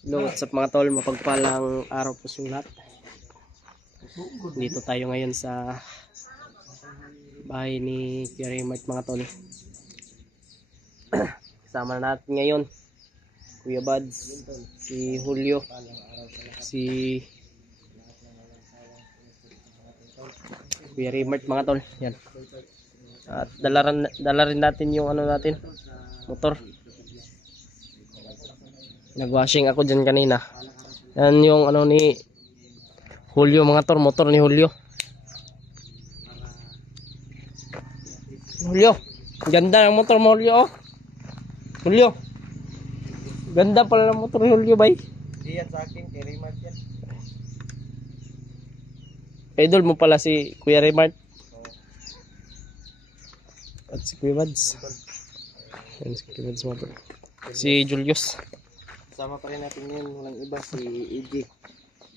Hello, what's up mga tol? Mapagpalang araw po sa lahat. Dito tayo ngayon sa bahay ni Kuya Raymart mga tol. Kasama natin ngayon Kuya Buds, si Julio, si Kuya Raymart mga tol. Yan. At dala rin natin yung ano natin, motor. Nagwashing ako dyan kanina. Yan yung ano ni Julio mga tol, motor ni Julio. Julio, ganda ng motor mo Julio. Oh. Julio, ganda pala ng motor ni Julio bay. Hindi yan sa akin, kay Raymart yan. Idol mo pala si Kuya Raymart. At si Kuya Buds. Yan si Kuya Buds motor. Si Julius. Sama pa rin natin yun, walang iba, si EJ.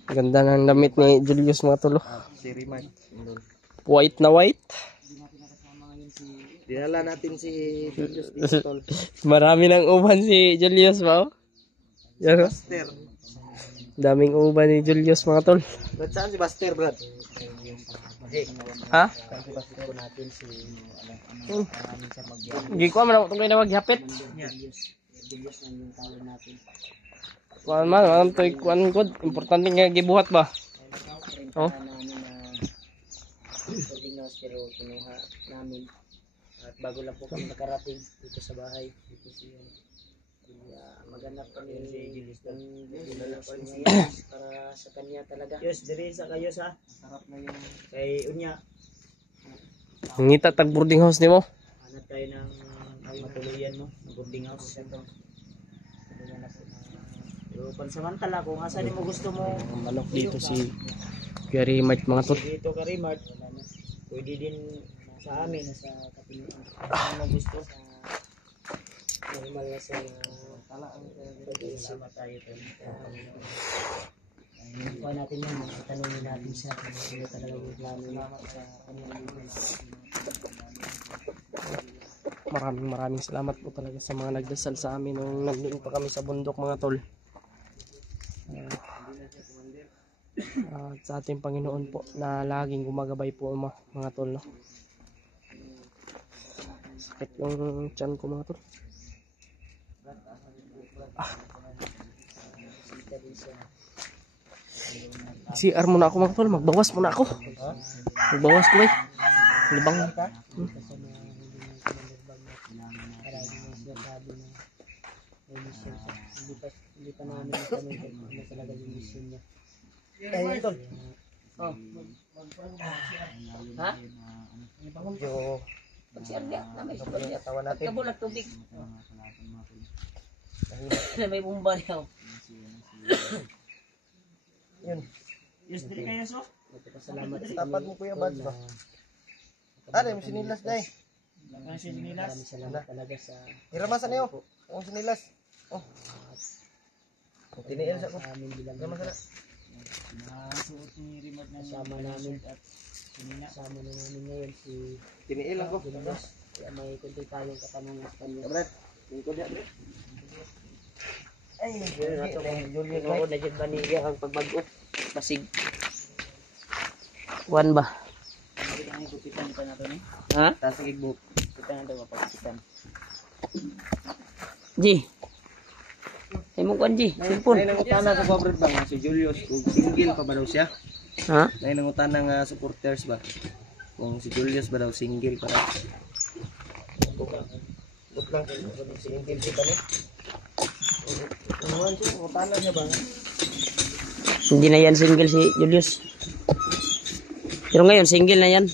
Ganda ng damit ni Julius mga tolo. Si Raymart. White na white. Dinala natin si Julius dito, tol. Marami ng uban si Julius ba? Yan o. Buster. Daming uban ni Julius mga tol. Brad, saan si Buster, Brad? Hey. Ha? Saan si Buster natin si... Hindi ko man ako na maghapit. Julius ang yung talo natin. Kuan man, alam to kuan good. Importante nga gibuhat ba? Oh. Pero kinuha namin. At bago lang po kami nakarating dito sa bahay. Dito siya. Maghanap kami para sa kanya talaga. Yes, diri sa kayo sa. Sarap na yung kay Unya. Ngita tag boarding house nimo. Hanap tayo ng matuluyan mo, ng boarding house. Pero pansamantala kung asan mo gusto mo Manok dito si Kuya Raymart mga tol. dito ka Raymart, pwede din sa amin sa kapinuan. Ano gusto sa normal na sa pag-iisama tayo ito. Kuha natin yan, tanongin natin siya kung ano talaga yung plano niya sa kanyang Maraming salamat po talaga sa mga nagdasal sa amin nung nandun pa kami sa bundok mga tol. At sa ating Panginoon po na laging gumagabay po mga tol. No? Sakit yung tiyan ko mga tol. CR muna ako mga tol, magbawas muna ako. Magbawas ko bay. Libang. Hindi pa namin natanong kung ano talaga yung mission niya. Ayun tol. Oh. Ha? Medyo Pagsiyan niya, na may tawa natin. kabulat tubig. Na may bumba niya. Yun. Yes, dili kayo so? Salamat sa tapat mo Kuya Buds ba? Ano yung sinilas na eh. Ang sinilas. Maraming salamat talaga sa... Iramasan niyo. Ang sinilas. Oh. Tiniil sa ko. Iramasan na. Nasuot ni Raymart ng Kasama namin at sinina. Kasama na namin ngayon si... Tiniil ako. Kaya may kunti tayong katanungan sa kanya. Brad, tingin ko diyan. Ay, Julius. Oo, na dyan ba niya ang pagbago? Basig. Juan ba? Bakit ang ikupitan pa nato ni? Ha? Tasig book. Kita na daw mapagkitan. G. Ay mo kuan G. Ay, Cellphone. nangutana sa Brad ba nga si Julius kung single pa ba daw siya? Ha? Ay, nangutana nga supporters ba? Kung si Julius ba daw single pa daw? Buk lang, single si Balik. Ano siya? Nangutana niya ba? Hindi na yan single si Julius. Pero ngayon single na yan.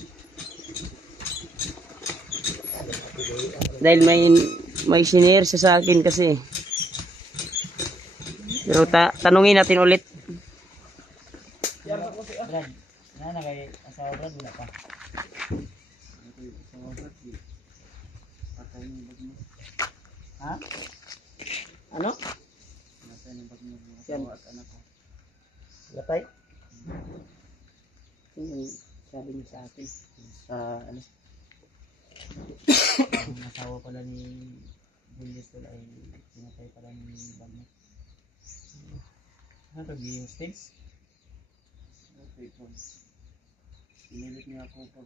Dahil may senior siya sa akin kasi. Pero tanungin natin ulit. Brad, na kay asawa Brad wala pa. Ha? Ano? Yan. Latay? Sabi niya sa akin. Sa ano? Ang asawa pala ni Julius ay pinatay pala ni Bagnet. Ano to, yung sticks? Okay po. Pinilit niya ako pag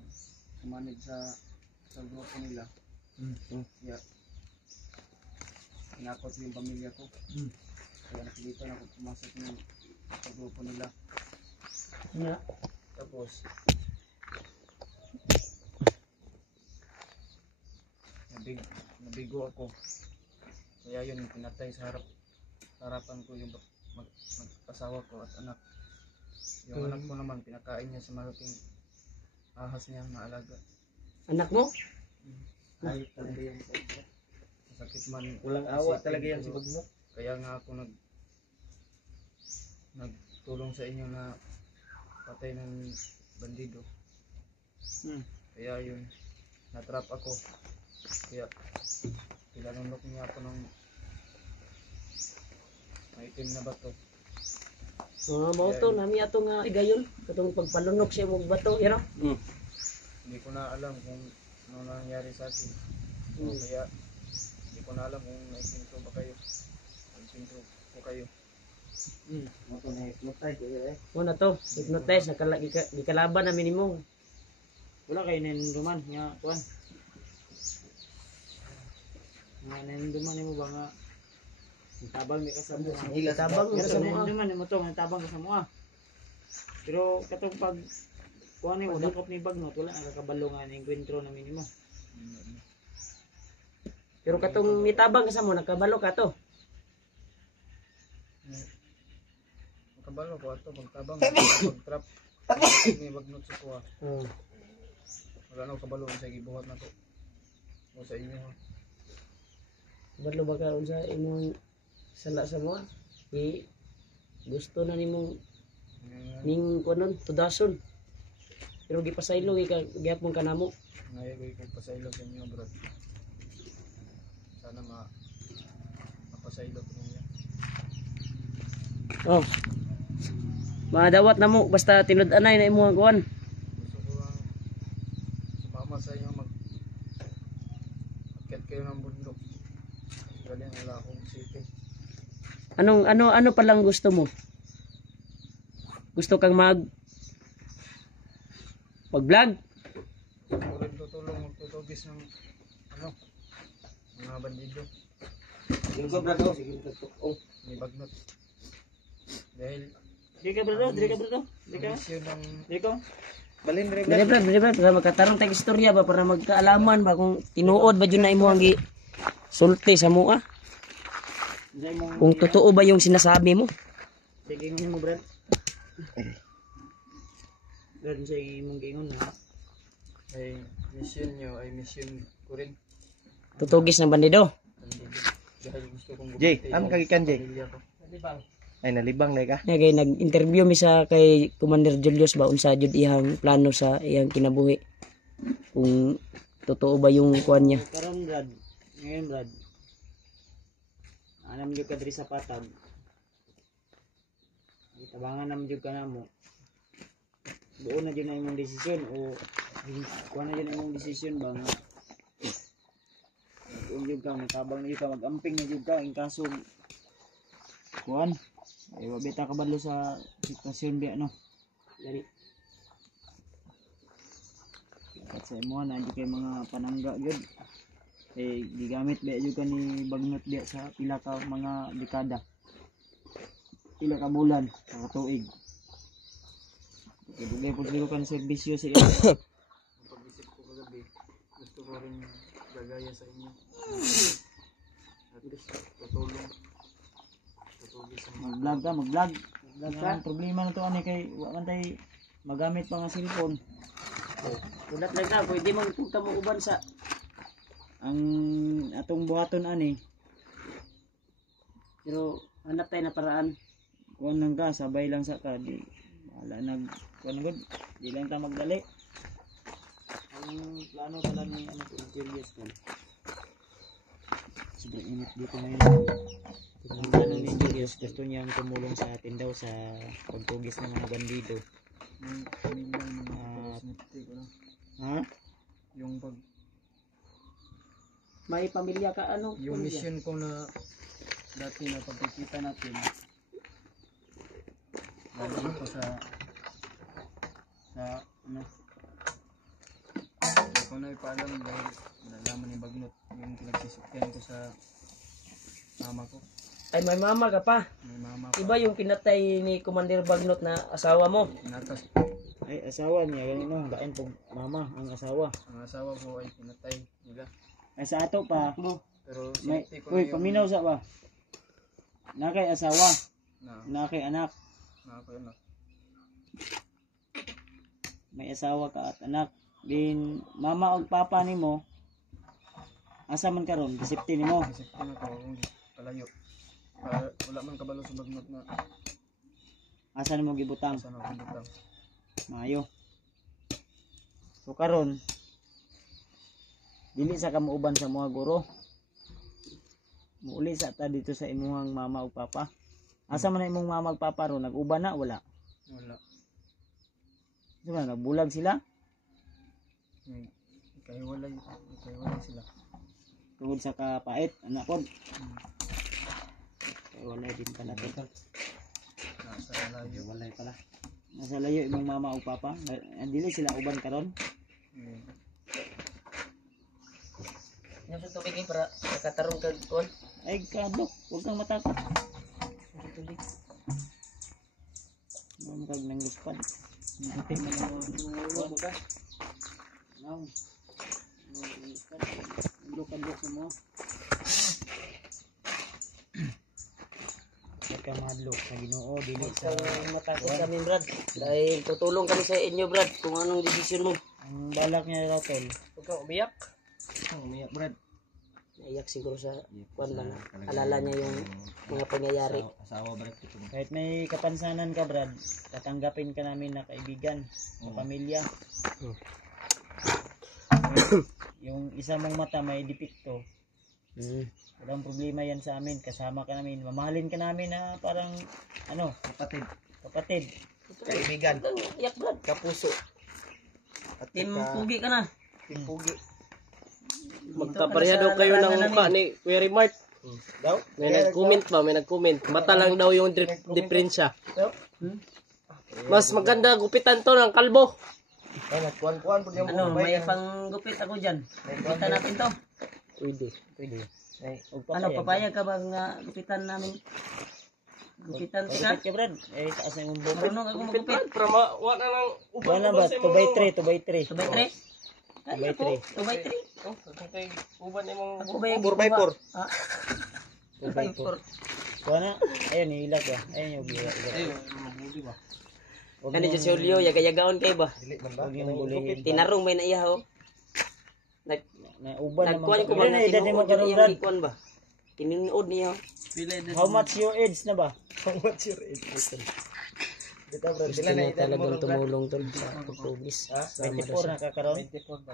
sumanid sa grupo nila. Kaya inakot yung pamilya ko. Kaya napilitan ako pumasok sa grupo nila. Yeah. Tapos nabigo ako. Kaya yun, pinatay sa harapan ko yung mag-asawa ko at anak. Yung anak ko naman, pinakain niya sa malaking ahas niya na alaga. Anak mo? Ay, talaga yan sa isa. Masakit man. Walang awa talaga yan si Bagnot. Kaya nga ako nagtulong sa inyo na patay ng bandido. Kaya yun, natrap ako. Kaya pinanunok niya ako ng maitim na bato. Mao to nami ato nga igayon katong pagpalunok siya mo bato, you know? Hindi ko na alam kung ano nangyari sa akin. Kaya hindi ko na alam kung naipinto ba kayo. Naipinto ko kayo. Mo na to, hypnotize gikalaban namin nimo. Wala kayo naninduman nga kuan. Nga naninduman mo ba nga tabang may kasama. Tabang Nga sa mo. naninduman mo to, nga tabang kasama. Pero katong pag kuan ni dakop ni Bagnot wala nakakabalo nga ning kwentro namin mo. Pero katong mitabang ka sa mo nakabalo ka to. Makabalo ko ato pagtabang pagtrap. May Bagnot sa kuha. Wala na ako kabalo sa gibuhat na to. O sa inyo ha. Balo ba ka unsa imong sala sa mo? Gusto na nimong ning kunon tudason. Pero gipasaylo gihapon ka namo. Ngayon ko pasaylo sa inyo bro. Sana mapasaylo ko ninyo. Oh. Madawat na mo basta tinud-anay na imong kuan. Gusto ko lang sumama sa inyo akyat kayo ng bundok. Galing wala akong city. Ano pa lang gusto mo? Gusto kang mag-vlog? Ako rin tutulong magtutugis ng mga bandido. May Bagnot. Dahil Di ka bro, di ka bro. Di ka. misyon ng Di ko. Dili brad, para magkatarong tayong istorya ba para magkaalaman ba kung tinuod ba jud na imo ang sulti sa mua? Kung totoo ba yung sinasabi mo? Sige mo Brad. Brad sa imong giingon ha. ay mission nyo ay mission ko rin. Tutugis ng bandido. Dahil gusto kong Jay, gumatay am ng kagikan Jay. pamilya ko. Ay nalibang na ka. Kay nag-interview mi sa kay Commander Julius ba unsa jud iyang plano sa iyang kinabuhi. Kung totoo ba yung kuan niya. Karon Brad. Ngayon Brad. Anam jud ka diri sa patag. Itabangan nam jud ka namo. Doon na jud na imong desisyon o kuan na jud na imong desisyon ba nga kung jud ka matabang na jud ka magamping na jud ka in kaso kuan ay wabita ka badlo sa sitwasyon biya no. Dari. At sa imo na jud kay mga panangga gyud. Gigamit biya jud ka ni Bagnot biya sa pila ka mga dekada. Pila ka bulan, ka tuig. Dili po siguro kan serbisyo sa iyo. Pag-isip ko kagabi, gusto ko rin gagaya sa inyo. At least tutulong. Tutugis sa mga Mag-vlog ka, mag-vlog. Ang problema na to ani kay wa man tay magamit pa nga cellphone. Ulat lang ka, pwede man punta mo uban sa Ang atong buhaton ani pero hanap tayo na paraan. kuan lang ka, sabay lang sa ka di wala nag kuan gud. Di lang ta magdali. Ang plano pala ni ano to Julius kan. Sobrang init dito ngayon. Ang plano ni Julius gusto niyang tumulong sa atin daw sa pagtugis ng mga bandido. pamilyang mga opportunity ko lang. Ha? Yung pag May pamilya ka ano? yung mission ko na dati na pagkikita natin sa ano. Hindi ko na ipaalam dahil nalaman ni Bagnot yung pinagsisukyan ko sa mama ko. Ay, may mama ka pa. May mama pa. Iba yung pinatay ni Commander Bagnot na asawa mo. Pinatas. Ay, asawa niya, ganun no, bain po mama, ang asawa. Ang asawa ko ay pinatay nila. Ay, sa ato pa, Pero may, sinti ko uy, na yung paminaw sa ba? Nakay asawa, na nakay anak, nakakainak. may asawa ka at anak. Din, mama o papa ni mo, asa man karon, disipti ni mo. Isip ko na ko kung palayo. Wala man kabalo sa Bagnot na Asa ni mo gibutang, saan ako butang. maayo. So karon, dili sa kamuuban sa mga guro. Muuli sa ta dito sa imuhang mama o papa. Asa man na imong mama ug papa ron, nag-uban na wala. Wala. Diba, nagbulag sila Kahiwalay sila. tungod sa kapait, anak pod. Kay wala din pala to. Nasa layo. Walay pala. Nasa layo imong mama o papa. Dili sila uban karon. Yung sa tubig eh, para nakatarong ka kon. Ay kadlok, huwag kang matakot. Tubig. Huwag kang nangluspad. Buti mo lang mo ka. Now, kadlok sa mo. Huwag kang madlok sa Ginoo, dili sa Matakot kami, Brad. Dahil tutulong kami sa inyo, Brad, kung anong desisyon mo. ang balak niya raw tol. Huwag kang umiyak. Umiyak, Brad. Naiyak siguro sa kwan ba na. Alala niya yung mga pangyayari. Asawa, Brad. Kahit may kapansanan ka, Brad, tatanggapin ka namin na kaibigan, na pamilya. Yung isa mong mata may depekto, walang problema yan sa amin. Kasama ka namin, mamahalin ka namin na parang ano, kapatid. Kaibigan. Iyak, Brad. Kapuso. At Team Pugi ka na. Timpugi. Magkapareho kayo ng mukha ni Kuya Rimart. Daw? May nag-comment ba? May nag-comment. Mata lang daw yung diferensya. Mas maganda gupitan to ng kalbo. Ay, nagkuhan-kuhan po yung Ano, may panggupit ako dyan. Gupitan natin to. Pwede. Ay, Ano, papayag ka ba nga gupitan namin? Gupitan ka? Kapit ka, Brad. Eh, taas na yung buko. Marunong ako magupit. Para mawala lang uban. Wala ba? 2x3, 2x3. 2x3? Ay, 2x3. ako. 2x3? Oh, kay uban imong Ako ba yung 4x4. Ah. 2x4. Kuha na. Ayun, ilag ba? Ayun yung ilag. Ayun, mabuti ba? Huwag Ano dyan si Julio, yagayagaon kayo ba? Huwag yung bulihin. Tinarong may naiyaw. Uban naman. Nagkuhan ko ba? Ilan na edad mo karon, Yung Brad? ikuan ba? Kininood niya. How much your age na ba? What's your age? Dito, Brad. Gusto niya talagang tumulong tol sa pagpugis. 24 na kakaroon? 24 ba?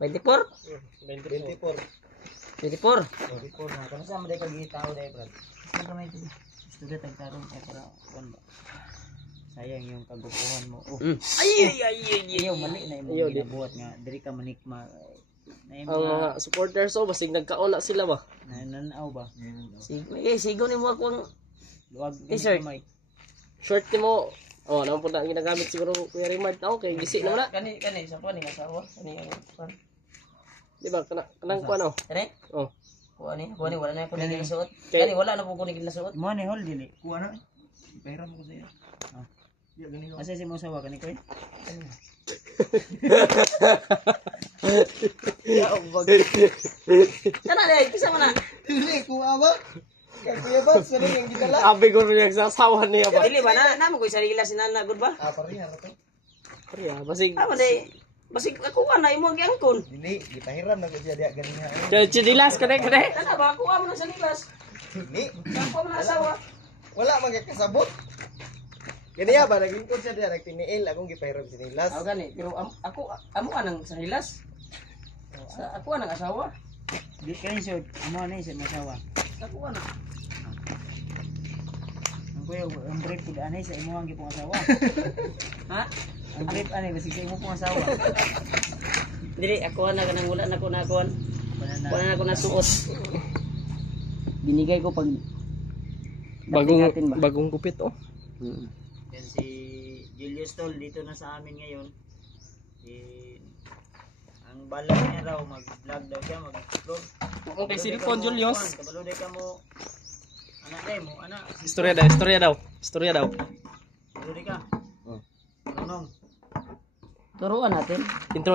24? 24. 24? 24 na. Kano saan mo dahil kagitao dahil, Brad? Gusto ka may gusto ka tagkaroon kaya para kuhan ba? Sayang yung kagupuhan mo. Oh, Ay! ayaw, mali na Ayaw, yung di. ginabuhat nga. Diri ka manikma. Na yung Ang mga supporters oh, basig nagkauna sila ba? nananaw ba? Sigaw ni mo ako ang Luwag T-shirt. kamay. Short ni mo. Oh, naman po na ginagamit siguro Kuya Rimart. Okay, gisi na wala. Kani, sa kuha ni asawa. Kani, Di ba? Kanang ko ano? Kani? Oh. Kuha ni, wala na po ni ginasuot. Kay- Kani, wala na po ko ni ginasuot. Mo ni hol dili. kuha na. Ipahiram ko sa iyo. Iya, ganito. Asa si mo sawa kani ko? Kana dai, kisa mo na. Dili, kuha ba? Kaya kuya ba? Sino yung gitala? Sabi ko rin nagsasawa niya ba? Dili ba na mo ko sarila sinana good ba? Parihan ako. Kaya, basig. Amo dai. Basig ako na imo gyangkon. Dili, ipahiram na ko siya diya ganina. Kaya chidilas ka kare. Kana ba ako amo na sa lilas. Dili. Sampo man asawa. Wala man kay kasabot. Ganiya ba naging ko siya diya nagtiniil akong gipahiram sinilas. Ako gani, pero ako amo anang sa lilas. Sa ako anang asawa. Di kani sud. Mo ni sa mo sawa. Ako ana. Ang kuya, ang brief pud anay sa imong gipong asawa. Ha? Ang brief anay basig sa imong pong asawa. Dili ako na kanang wala na ko na kuan. Wala na. Wala na ko na suot. Binigay ko pag natin ba? Bagong gupit oh. Yan si Julius Tol dito na sa amin ngayon. Ang balak niya raw mag-vlog daw siya, mag-vlog. Okay, cellphone Julius. Kabaluday ka mo. Anak day mo, anak. Istorya daw. Kabaluday ka. Oh. Nonong. Turuan natin. Intro.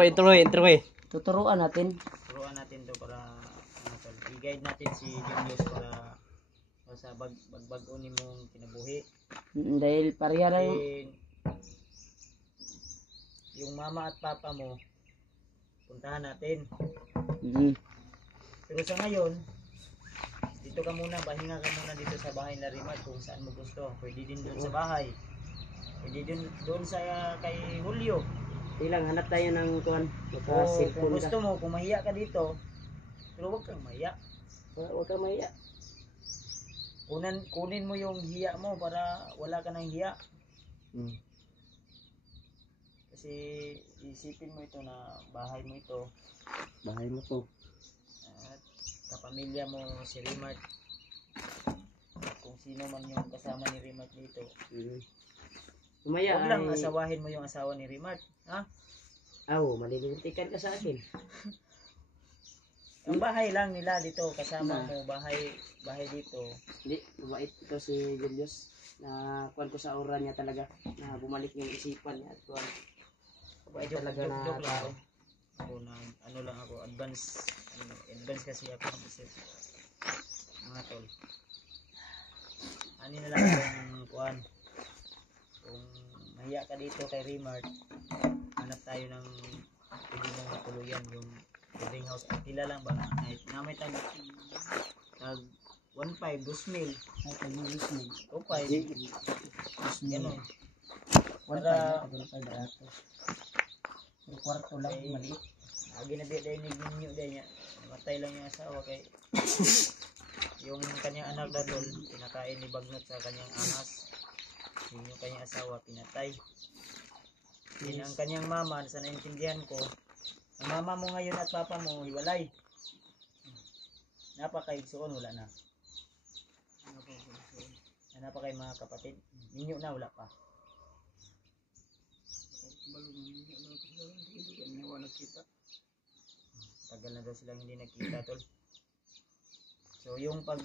Tuturuan natin. Turuan natin to para tol. I-guide natin si Julius para sa bagbag-o ni mong kinabuhi. Dahil pareha na yung Yung mama at papa mo puntahan natin. Pero sa ngayon, dito ka muna, pahinga ka muna dito sa bahay na Rimar kung saan mo gusto. Pwede din doon sa bahay. Pwede din doon sa kay Julio. ilang hanap tayo ng kuan. O kung Maka-cellphone gusto ka. mo, kung mahiya ka dito, pero huwag kang mahiya. Huwag ka maiya. Kunin mo yung hiya mo para wala ka ng hiya. Kasi isipin mo ito na bahay mo ito. Bahay mo to. At kapamilya mo si Rimart. Kung sino man yung kasama ni Rimart dito. Umaya Huwag lang ay... asawahin mo yung asawa ni Rimart. Ha? Malilintikan ka sa akin. Ang bahay lang nila dito kasama mo, bahay dito. Hindi, mabait ito si Julius. Na kuan ko sa aura niya talaga. Na bumalik yung isipan niya. At kuan. Mabait talaga na Joke lang tao. ako na ano lang ako, advance kasi ako mag-isip. Mga tol. Ano na lang kung kuan. Kung mahiya ka dito kay Rimart, hanap tayo ng pwede mong matuluyan yung living house. Pila lang ba na may tag 1.5 2,000 Ay, pag-ibig mo. 2.5 ganun. Wala Para pa barato. Pero kwarto lang, Ay, maliit. agi na di dahil ninyo dahil niya namatay lang yung asawa kay yung kanyang anak dadol pinakain ni Bagnot sa kanyang anas. Yung kanyang asawa pinatay. Yun ang kanyang mama, sa naintindihan ko, ang mama mo ngayon at papa mo hiwalay. Napakaigsoon, wala na. Napakay mga kapatid. Ninyo na, wala pa. Tagal na daw silang hindi nagkita, tol. So yung pag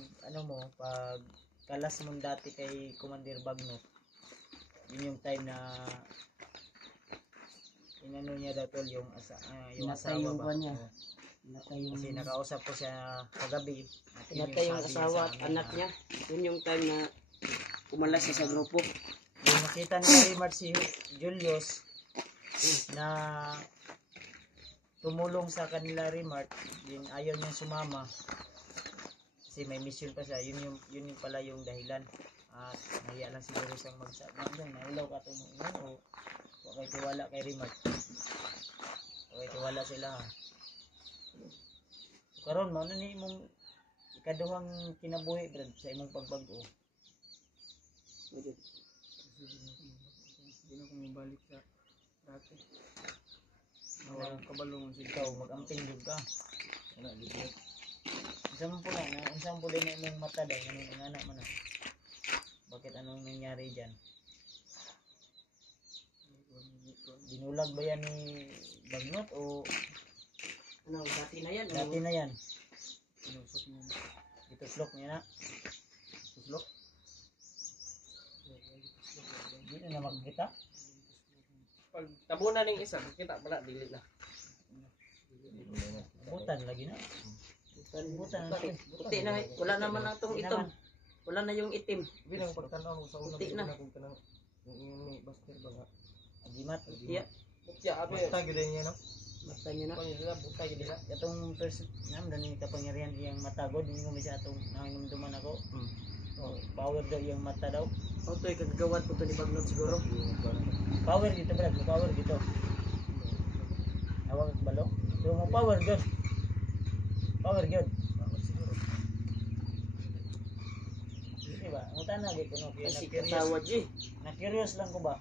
pag kalas mong dati kay Commander Bagnot, yun yung time na inano niya daw tol yung Pinatay asawa yung ba? buwan niya. Oo. Pinatay yung... Kasi nakausap ko siya kagabi. Pinatay yung sabi niya asawa sa at amin anak na- niya. Yun yung time na umalas siya sa grupo. Yung nakita ni Rimart si Julius na tumulong sa kanila Rimart, din ayaw niyang sumama kasi may mission pa siya. Yun yung pala yung dahilan. At nahiya lang siguro siyang magsabi. Naulaw ka tumulong o wakay tiwala kay Rimart. Wakay tiwala sila ha. Karon mo na ni imong ikaduhang kinabuhi brad sa imong pagbago. Hindi na ko mabalik sa dati. Nawala kabalungan si Ikaw mag-amping jud ka. Wala dito. Unsang pula na imong mata day nganong ingana man na. Bakit anong nangyari diyan? Dinulag ba yan ni Bagnot o Ano, dati na yan. dati na yan? Pinusok niya. Ituslok niya na. Tuslok? Hindi na makikita. Pag tabunan ng isa, kita pala dili na. Butan lagi na. Butan na. Puti na. Wala naman ang itong itom. Wala na yung itim. Bilang pagtanaw ko sa unang Puti na. kung kanang yung baster ba nga. Agimat. Puti. Kutya abi. Basta gid niya no. Mata niya na. Nila butay gid nila. Katong first nam dan ni kapangyarihan iyang mata god hindi mo bisa atong nanginumduman ako. Oh, power daw iyang mata daw. Auto ay kagagawan po to ni Bagnot siguro. Power dito brad, mo power dito. Awag balo. Pero mo power god. Power god. Di ba? Muta na gid kuno kaya Kasi na-curious. katawa G. Na-curious lang ko ba?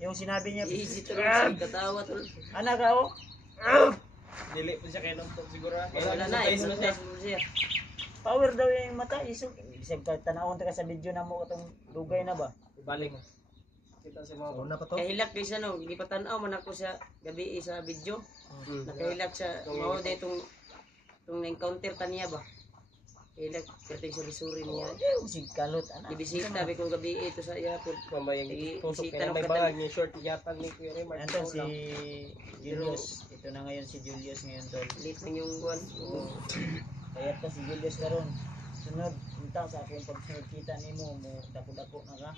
Yung sinabi niya, Easy to lang sa katawa to. anak ka oh. Dili po siya kay nonton siguro. Wala na. Inutas mo siya. Power daw yung mata. Isog. Isig ka tanawon ta ka sa video na mo katong dugay na ba? Ibalik. Kita si mga Una pa to? Kahilak di siya no, hindi pa tanaw man ako sa gabi sa video. Nakahilak siya, mao de itong na-encounter taniya ba? Kahilak, perting sa bisuri niya. Usig kalot ana. Ibisita ba kong gabi ito sa iya. mamayang tusok Isita na ng may katan. bangag ni short yatan ni Kuya Raymart. Anto si Julius. Ito na ngayon si Julius ngayon tol. Late na yung buwan. Kaya pa si Julius karon. Sunod, unta sa akong pagsunod kita nimo mo dako-dako na ka.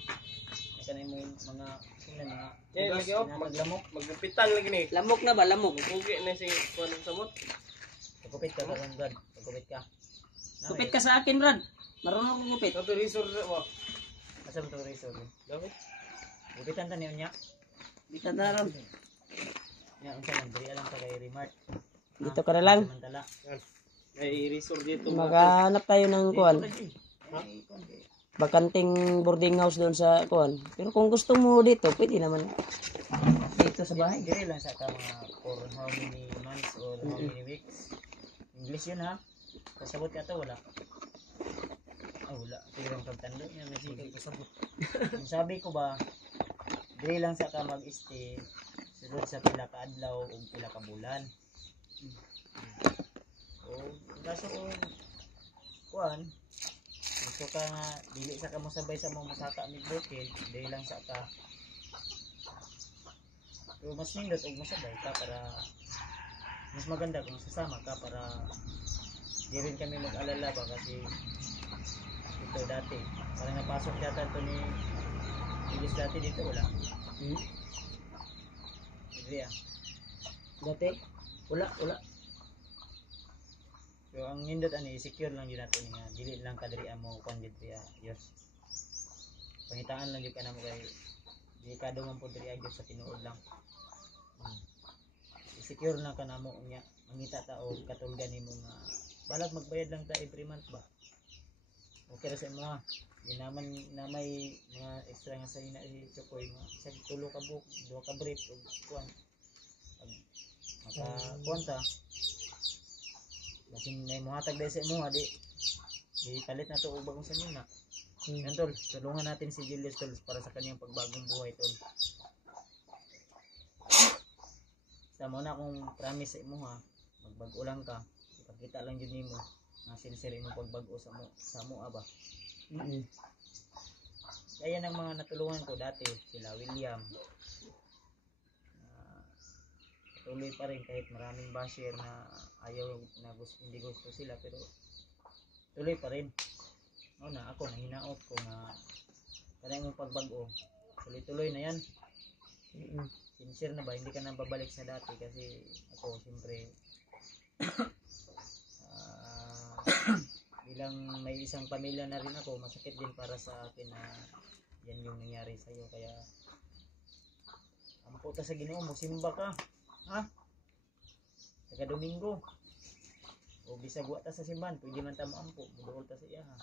Kanay mo mga sino mga Eh, lagi oh, maglamok. maggupitan lagi ni. Lamok na ba? Lamok. Mugi na si kuan samot. Pagkupit ka karon Brad. Pagkupit ka. Gupit ka sa akin, Brad. Marunong akong gupit. Kato resort mo. Asa mo to resort? Gabi. Gupitan ta niyo niya. Dito na ron. Nya unsa man diri alam ka kay Remart. Dito ka na lang. Samantala. May resort dito. Maghanap tayo ng kuan. Bakanting boarding house doon sa kuan. Pero kung gusto mo dito, pwede naman. Dito sa bahay. Diri lang sa ka mga for how many months or how many weeks. English yun ha. Kasabot ka to wala. Ah wala. Tigong pagtando niya may sige kasabot. Ang sabi ko ba diri lang sa ka mag-stay sulod sa pila ka adlaw o pila ka bulan. O kaso kuan gusto ka nga dili sa ka mosabay sa mga masaka ni bukid dili lang sa ka pero mas nindot og mosabay ka para mas maganda kung sasama ka para di rin kami mag-alala ba kasi ito dati parang napasok yata ito ni Ilis dati dito wala hindi Dati? Wala. pero ang nindot ani secure lang yun nato nga dili lang kadiri mo kondit ya yes pangitaan lang yun ka na mo kay di ka duman po diri agad sa tinuod lang secure lang ka na mo nya mangita ta og katulgan nimo nga balag magbayad lang ta every month ba okay ra sa imo ha di naman na may mga extra nga sa ina chokoy nga sa tulo ka book duha ka brief ug kuan maka kuanta basin may muhatag dahil sa imo ha di palit na to og bagong sanyo na yan tol tulungan natin si Julius tol para sa kanyang pagbagong buhay tol sa mo na akong promise sa imo ha magbago lang ka ipakita lang yun nimo nga sincere mo pagbago sa mo ba kaya ng mga natulungan ko dati sila William tuloy pa rin kahit maraming basher na ayaw na hindi gusto sila pero tuloy pa rin na ako nahinaot ko nga kanay mong pagbago tuloy-tuloy na yan sincere na ba hindi ka na babalik sa dati kasi ako siyempre bilang may isang pamilya na rin ako masakit din para sa akin na yan yung nangyari sa iyo kaya ang puta sa Ginoo mo simba ka ha taga Domingo o bisag wa ta sa simbahan pwede man ta maampo buduol ta sa iya ha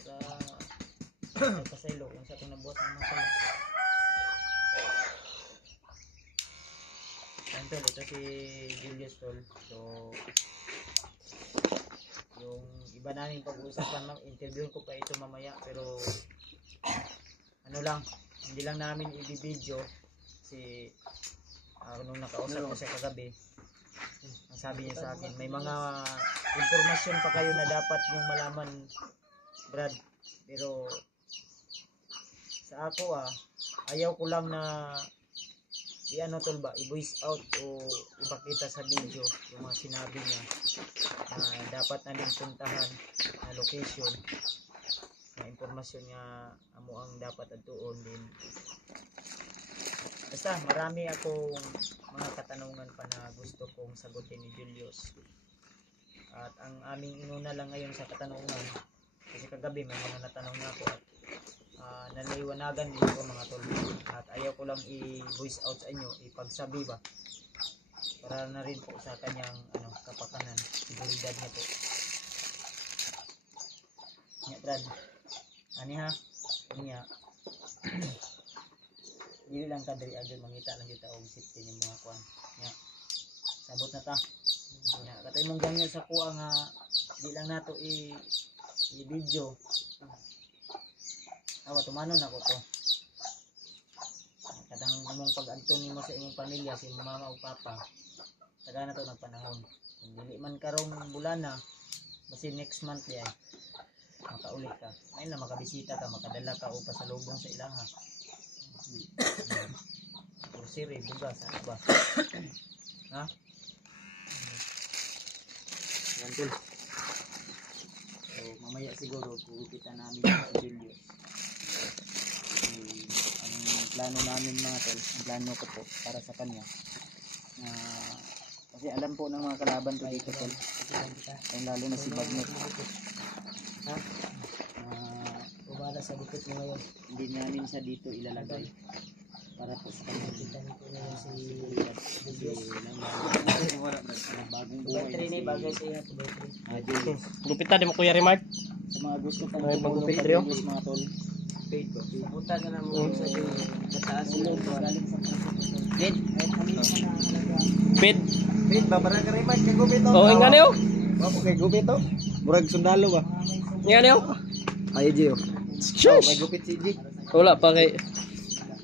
sa pasaylo kung sa itong nabuhat ng masala tol ito si Julius tol so yung iba namin pag-uusapan interview ko pa ito mamaya pero ano lang hindi lang namin i-video si nung nakausap ko siya kagabi ang sabi niya sa akin may mga impormasyon pa kayo na dapat yung malaman Brad pero sa ako ayaw ko lang na tol ba i-voice out o ipakita sa video yung mga sinabi niya na dapat namin puntahan na location na impormasyon nga amo ang dapat adtuon din basta marami akong mga katanungan pa na gusto kong sagutin ni Julius at ang aming inuna lang ngayon sa katanungan kasi kagabi may mga natanong na ako at naliwanagan din ko mga tol at ayaw ko lang i-voice out sa inyo ipagsabi ba para na rin po sa kanyang kapakanan seguridad niya po niya Brad ani ha niya dili lang ka diri agad mangita lang jud ta og safety ning mga kuan nya sabot na ta nya katay mong ganyan sa kuha nga di lang nato i-video awa tumanon ako to among pag-adto nimo sa imong pamilya sa imong mama ug papa taga na to ng panahon kung dili man karong bulana basi next month yan makaulit ka ayun na makabisita ka makadala ka o pasalubong sa ilaha grocery bugas ano ba ha yan tol so mamaya siguro gugupitan namin sa Julius ang plano namin mga tol ang plano ko po para sa kanya na kasi alam po ng mga kalaban ko dito tol ang lalo na si Bagnot ha Ubala sa bukit mo ngayon. hindi namin siya dito ilalagay para po sa kanya Kita nito ngayon si bagong Tubay buhay Trini, na bagay si sa iya, Tubay Trini. Julius. Gupitan di mo Kuya Rimart. Sa mga gusto pang Ay, tumulong pagupit kay rin. Julius mga tol paid ko Pupunta ka na mo sa iyo. Kataas mo. galing sa Bid. Pid. Wait, babara ka rin, Mike. Kaya gupit to. Oh, nga niyo. Wapo kay gupit to. Murag sundalo ba? Nga niyo. Ay, Gio. Shush. May gupit si G. Wala pa kay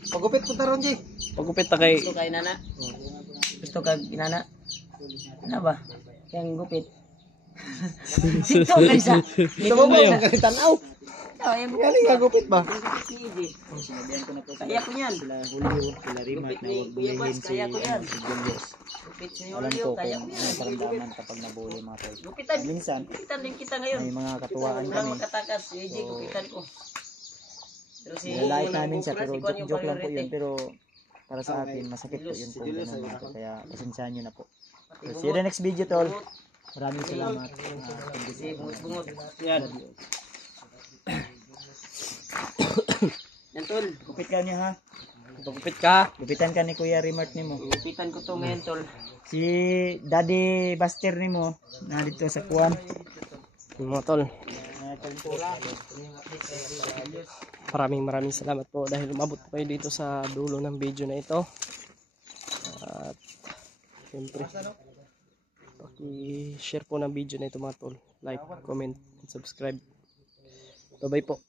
Pagupit po taron, G. pagupit ta kay Gusto kay nana? Gusto ka inana? Ano ba? Yang gupit. Dito kaysa. Ito mo Ayaw. ba? Tanaw. Oh, yung gupit. Galing nga gupit ba? sinabihan ko na po Kaya ko yan. sila Julio sila Rimat na huwag Kuya bulihin Bas, si, kaya ko yan. si Julius Gupit si alam Julio, ko kaya kung ko ano yan. paramdaman kapag nabuli mga tol Gupitan. minsan Gupitan din kita ngayon. may mga katuwaan Walang kami makatakas. Eji, gupitan ko. Pero si nilalait unang namin siya gupura, pero si Kwan yung joke lang po priority. yun pero para sa akin masakit po yun kung Julius, ganun ay mga tol. Kaya pasensyahan nyo na po Pati so, see you the next video tol bungot. maraming salamat Si bungot-bungot. yan. Yan tol. gupit ka niya ha Pagupit ka. gupitan ka ni Kuya Rimart ni mo Gupitan ko to ngayon tol. si Daddy Buster ni mo na dito sa Kuan Yung mga tol. Maraming salamat po dahil umabot po kayo dito sa dulo ng video na ito. At siyempre paki-share po ng video na ito mga tol. Like, comment, and subscribe. Bye-bye po.